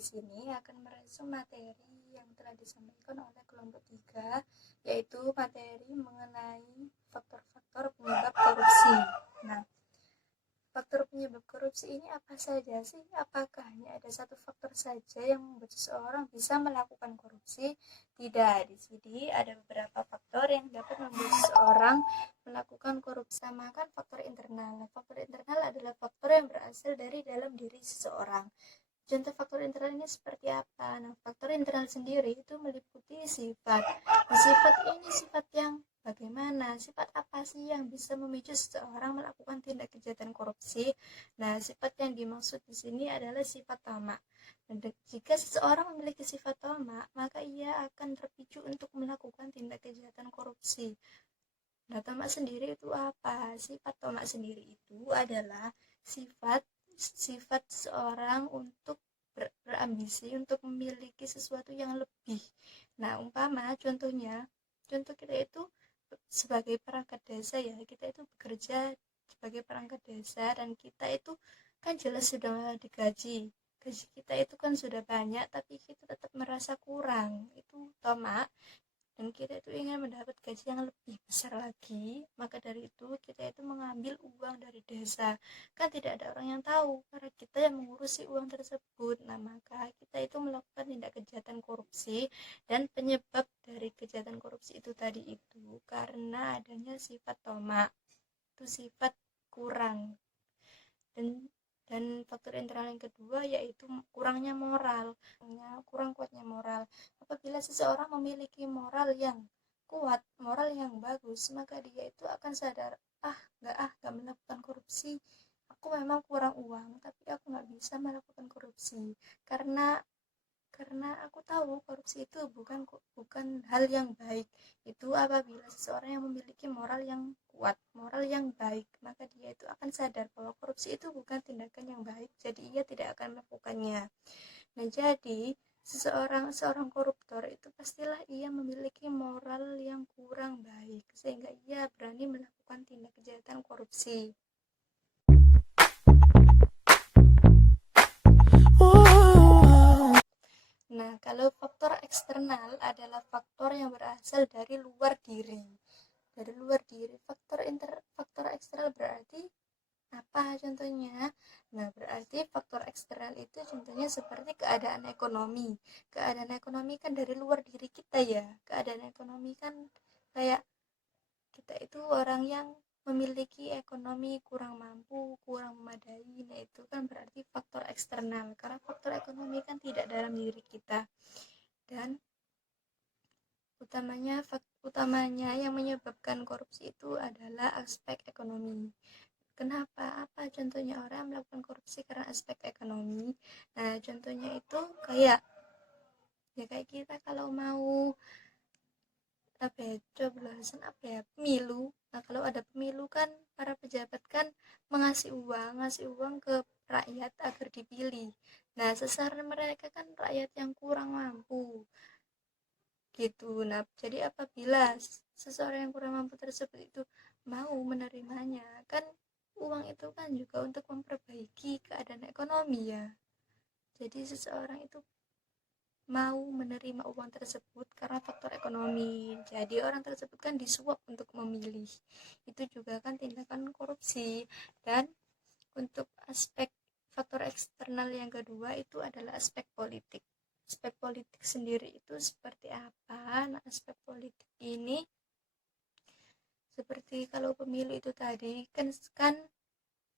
di sini akan meresum materi yang telah disampaikan oleh kelompok 3, yaitu materi mengenai faktor-faktor penyebab korupsi. Nah, faktor penyebab korupsi ini apa saja sih? Apakah hanya ada satu faktor saja yang membuat seseorang bisa melakukan korupsi? Tidak, di sini ada beberapa faktor yang dapat membuat seseorang melakukan korupsi. Samakan faktor internal. Faktor internal adalah faktor yang berasal dari dalam diri seseorang. Contoh faktor internal ini seperti apa? Nah, faktor internal sendiri itu meliputi sifat. Nah, sifat ini sifat yang bagaimana? Sifat apa sih yang bisa memicu seseorang melakukan tindak kejahatan korupsi? Nah, sifat yang dimaksud di sini adalah sifat tamak. Dan jika seseorang memiliki sifat tamak, maka ia akan terpicu untuk melakukan tindak kejahatan korupsi. Nah, tamak sendiri itu apa? Sifat tamak sendiri itu adalah sifat seorang untuk berambisi untuk memiliki sesuatu yang lebih. Nah, contoh kita itu sebagai perangkat desa ya, kita itu bekerja sebagai perangkat desa dan kita itu kan jelas sudah digaji. Gaji kita itu kan sudah banyak tapi kita tetap merasa kurang. Itu tamak. Dan kita itu ingin mendapat gaji yang lebih besar lagi, maka dari itu kita itu mengambil uang dari desa. Kan tidak ada orang yang tahu karena kita yang mengurusi uang tersebut. Nah, maka kita itu melakukan tindak kejahatan korupsi, dan penyebab dari kejahatan korupsi itu tadi itu karena adanya sifat tamak, itu sifat kurang. Dan faktor internal yang kedua yaitu kurangnya moral, kurang kuatnya moral. Apabila seseorang memiliki moral yang kuat, moral yang bagus, maka dia itu akan sadar, nggak melakukan korupsi. Aku memang kurang uang, tapi aku nggak bisa melakukan korupsi karena aku tahu korupsi itu bukan hal yang baik. Itu apabila seseorang yang memiliki moral yang kuat, moral yang baik, maka dia itu akan sadar bahwa korupsi itu bukan tindakan yang baik, jadi ia tidak akan melakukannya. Nah, jadi seorang koruptor itu pastilah ia memiliki moral yang kurang baik sehingga ia berani melakukan tindak kejahatan korupsi. Nah, kalau faktor eksternal adalah faktor yang berasal dari luar diri. Dari luar diri. Faktor eksternal berarti apa contohnya? Nah, berarti faktor eksternal itu contohnya seperti keadaan ekonomi. Keadaan ekonomi kan dari luar diri kita ya. Keadaan ekonomi kan kayak kita itu orang yang memiliki ekonomi kurang mampu, kurang memadai. Nah, itu kan berarti faktor eksternal. Karena faktor ekonomi kan tidak dalam diri kita. Dan utamanya yang menyebabkan korupsi itu adalah aspek ekonomi. Kenapa? Apa contohnya orang melakukan korupsi karena aspek ekonomi? Nah, contohnya itu kayak kita kalau mau coblosan pemilu. Nah, kalau ada pemilu kan para pejabat kan ngasih uang ke rakyat agar dipilih. Nah, sasaran mereka kan rakyat yang kurang mampu gitu. Nah, jadi apabila seseorang yang kurang mampu tersebut itu mau menerimanya, kan uang itu kan juga untuk memperbaiki keadaan ekonomi ya. Jadi seseorang itu mau menerima uang tersebut karena faktor ekonomi. Jadi orang tersebut kan disuap untuk memilih. Itu juga kan tindakan korupsi. Dan untuk aspek faktor eksternal yang kedua itu adalah aspek politik. Aspek politik sendiri itu seperti apa? Nah, aspek politik ini seperti kalau pemilu itu tadi kan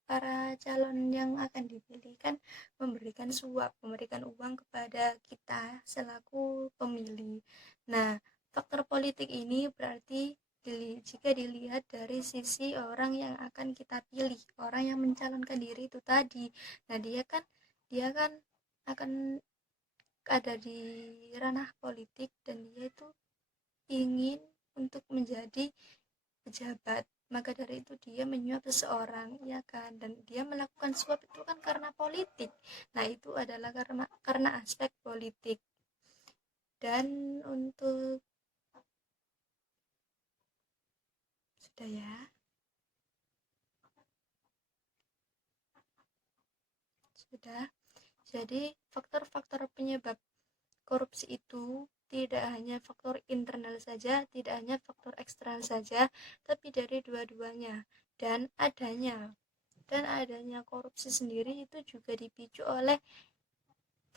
para calon yang akan dipilih kan memberikan uang kepada kita selaku pemilih. Nah, faktor politik ini berarti jika dilihat dari sisi orang yang akan kita pilih, orang yang mencalonkan diri itu tadi. Nah, dia kan akan ada di ranah politik dan dia itu ingin untuk menjadi pejabat, maka dari itu dia menyuap seseorang, ya kan, dan dia melakukan suap itu kan karena politik. Nah, itu adalah karena aspek politik. Dan untuk sudah ya, sudah. Jadi faktor-faktor penyebab korupsi itu tidak hanya faktor internal saja, tidak hanya faktor eksternal saja, tapi dari dua-duanya. Dan adanya korupsi sendiri itu juga dipicu oleh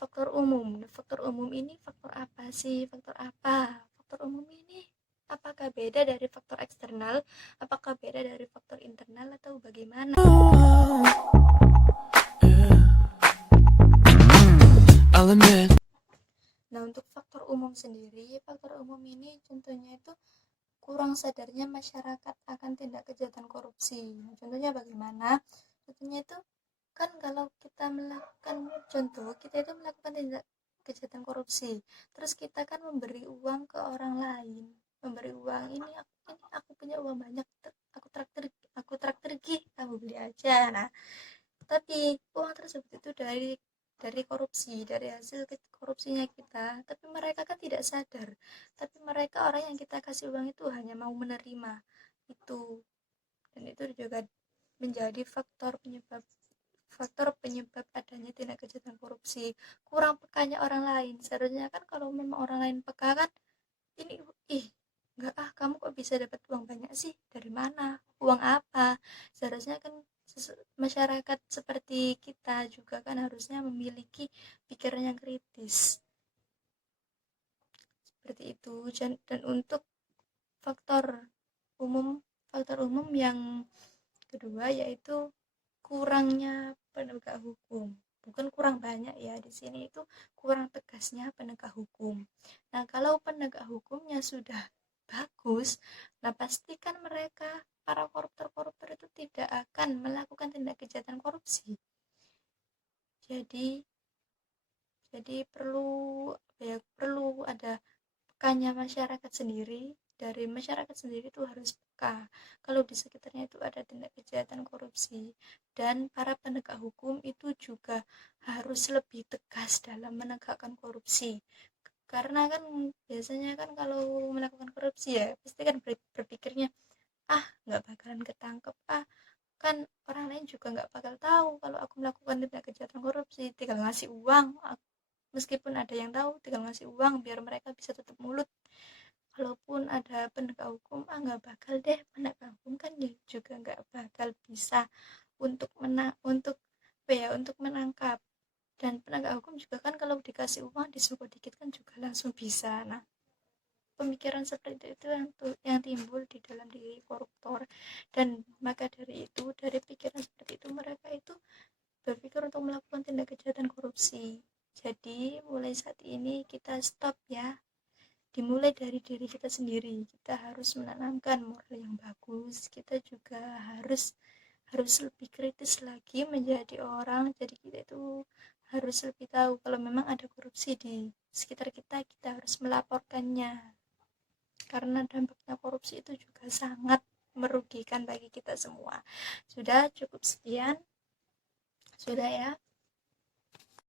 faktor umum. Faktor umum ini faktor apa sih? Faktor apa? Faktor umum ini apakah beda dari faktor eksternal? Apakah beda dari faktor internal atau bagaimana? Nah, untuk faktor umum sendiri, faktor umum ini contohnya itu kurang sadarnya masyarakat akan tindak kejahatan korupsi. Nah, contohnya bagaimana? Contohnya itu kan kalau kita melakukan tindak kejahatan korupsi, terus kita kan memberi uang ke orang lain, memberi uang ini aku punya uang banyak, aku traktir kamu beli aja. Nah, tapi uang tersebut itu dari korupsi, dari hasil korupsinya kita, tapi mereka kan tidak sadar, tapi mereka orang yang kita kasih uang itu hanya mau menerima itu, dan itu juga menjadi faktor penyebab adanya tindak kejahatan korupsi. Kurang pekanya orang lain. Seharusnya kan kalau memang orang lain peka kan, ini enggak kamu kok bisa dapat uang banyak sih, dari mana, uang apa. Seharusnya kan masyarakat seperti kita juga kan harusnya memiliki pikiran yang kritis seperti itu. Dan untuk faktor faktor umum yang kedua yaitu kurangnya penegak hukum. Bukan kurang banyak ya, di sini itu kurang tegasnya penegak hukum. Nah, kalau penegak hukumnya sudah bagus, nah pastikan mereka para koruptor-koruptor itu tidak akan melakukan tindak kejahatan korupsi. Jadi perlu ada pekanya masyarakat sendiri. Dari masyarakat sendiri itu harus peka kalau di sekitarnya itu ada tindak kejahatan korupsi, dan para penegak hukum itu juga harus lebih tegas dalam menegakkan korupsi. Karena kan biasanya kan kalau melakukan korupsi ya pasti kan berpikirnya nggak bakalan ketangkep, kan orang lain juga nggak bakal tahu kalau aku melakukan tindak kejahatan korupsi, tinggal ngasih uang. Meskipun ada yang tahu, tinggal ngasih uang biar mereka bisa tutup mulut. Kalaupun ada penegak hukum, nggak bakal deh, penegak hukum kan juga nggak bakal bisa untuk menangkap. Dan penegak hukum juga kan kalau dikasih uang disuruh dikit kan juga langsung bisa. Nah, pemikiran seperti itu yang timbul di dalam diri koruptor, dan maka dari pikiran seperti itu mereka itu berpikir untuk melakukan tindak kejahatan korupsi. Jadi mulai saat ini kita stop ya, dimulai dari diri kita sendiri. Kita harus menanamkan moral yang bagus, kita juga harus lebih kritis lagi menjadi orang. Jadi kita itu harus lebih tahu kalau memang ada korupsi di sekitar kita, kita harus melaporkannya, karena dampaknya korupsi itu juga sangat merugikan bagi kita semua. Sudah cukup sekian, sudah ya.